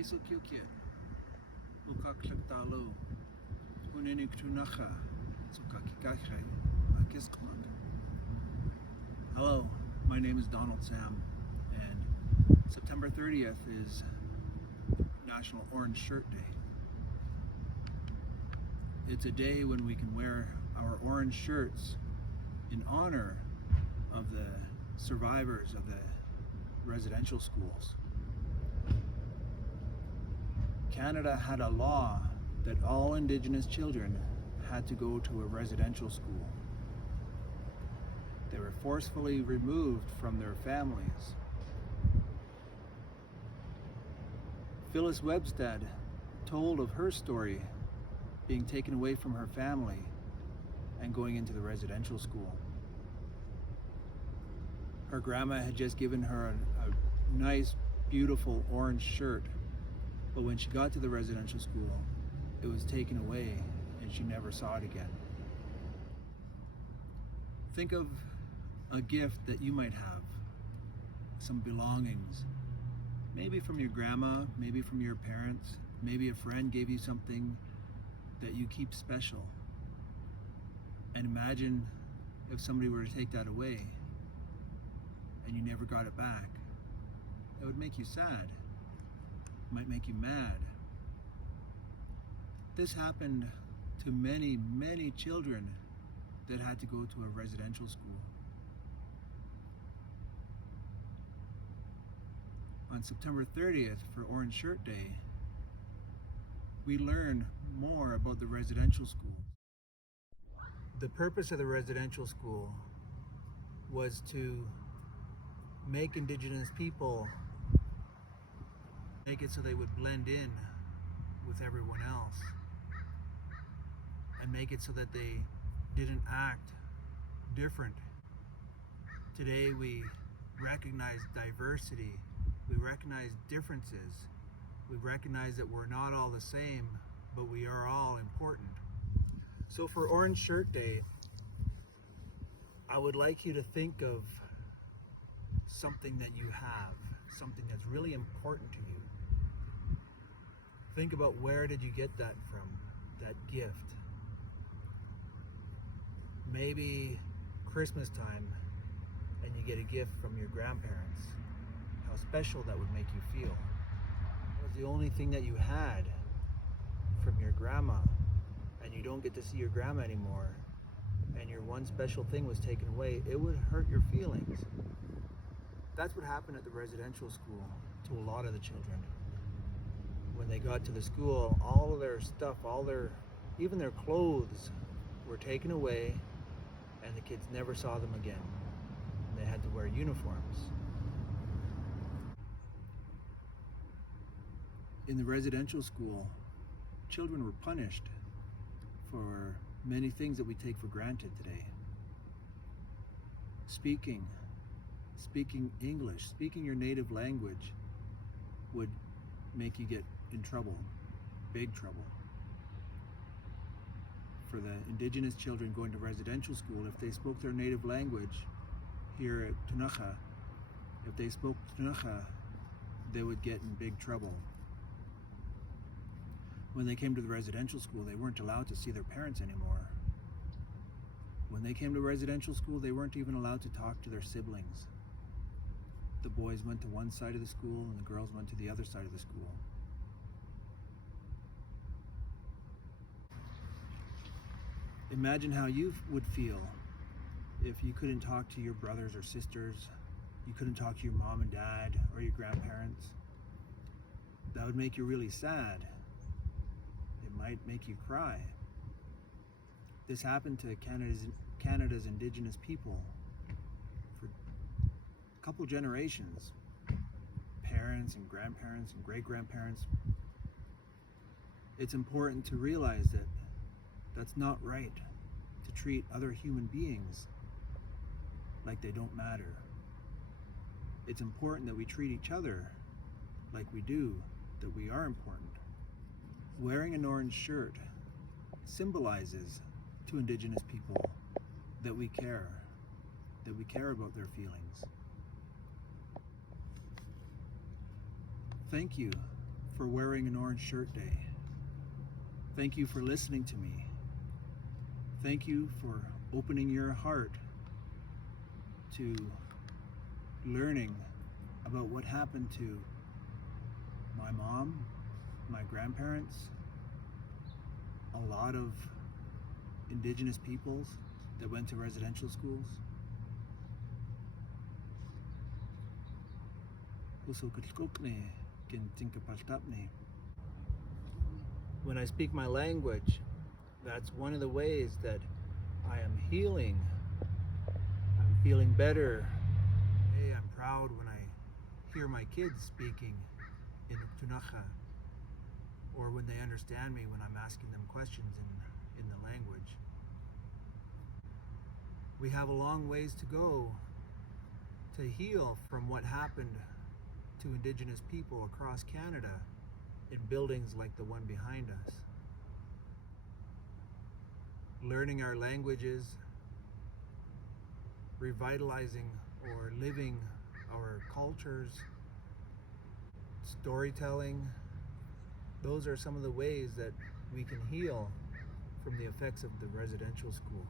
Kisukukye, Ukaklaktalo, Uniniktunacha, Tsukakikakhe, Akiskmak. Hello, my name is Donald Sam, and September 30th is National Orange Shirt Day. It's a day when we can wear our orange shirts in honor of the survivors of the residential schools. Canada had a law that all Indigenous children had to go to a residential school. They were forcefully removed from their families. Phyllis Webstad told of her story being taken away from her family and going into the residential school. Her grandma had just given her a nice, beautiful orange shirt, but when she got to the residential school, it was taken away and she never saw it again. Think of a gift that you might have, some belongings, maybe from your grandma, maybe from your parents, maybe a friend gave you something that you keep special. And imagine if somebody were to take that away and you never got it back. That would make you sad. It might make you mad. This happened to many, many children that had to go to a residential school. On September 30th for Orange Shirt Day, we learn more about the residential school. The purpose of the residential school was to make Indigenous people, make it so they would blend in with everyone else, and make it so that they didn't act different. Today we recognize diversity, we recognize differences, we recognize that we're not all the same, but we are all important. So for Orange Shirt Day, I would like you to think of something that you have, something that's really important to you. Think about, where did you get that from, that gift? Maybe Christmas time and you get a gift from your grandparents. How special that would make you feel. It was the only thing that you had from your grandma, and you don't get to see your grandma anymore, and your one special thing was taken away. It would hurt your feelings. That's what happened at the residential school to a lot of the children. When they got to the school, all of their stuff, even their clothes were taken away, and the kids never saw them again. They had to wear uniforms. In the residential school, children were punished for many things that we take for granted today. Speaking English, speaking your native language would make you get in trouble, big trouble. For the Indigenous children going to residential school, if they spoke their native language here at Ktunaxa, if they spoke Ktunaxa, they would get in big trouble. When they came to the residential school, they weren't allowed to see their parents anymore. When they came to residential school, they weren't even allowed to talk to their siblings. The boys went to one side of the school and the girls went to the other side of the school. Imagine how you would feel if you couldn't talk to your brothers or sisters, you couldn't talk to your mom and dad or your grandparents. That would make you really sad. It might make you cry. This happened to Canada's Indigenous people for a couple generations. Parents and grandparents and great-grandparents. It's important to realize that that's not right, to treat other human beings like they don't matter. It's important that we treat each other like we do, that we are important. Wearing an orange shirt symbolizes to Indigenous people that we care about their feelings. Thank you for wearing an orange shirt day. Thank you for listening to me. Thank you for opening your heart to learning about what happened to my mom, my grandparents, a lot of indigenous peoples that went to residential schools. When I speak my language, that's one of the ways that I am healing. I'm feeling better. Hey, I'm proud when I hear my kids speaking in Tunaja, or when they understand me when I'm asking them questions in the language. We have a long ways to go to heal from what happened to Indigenous people across Canada in buildings like the one behind us. Learning our languages, revitalizing or living our cultures, storytelling, those are some of the ways that we can heal from the effects of the residential school.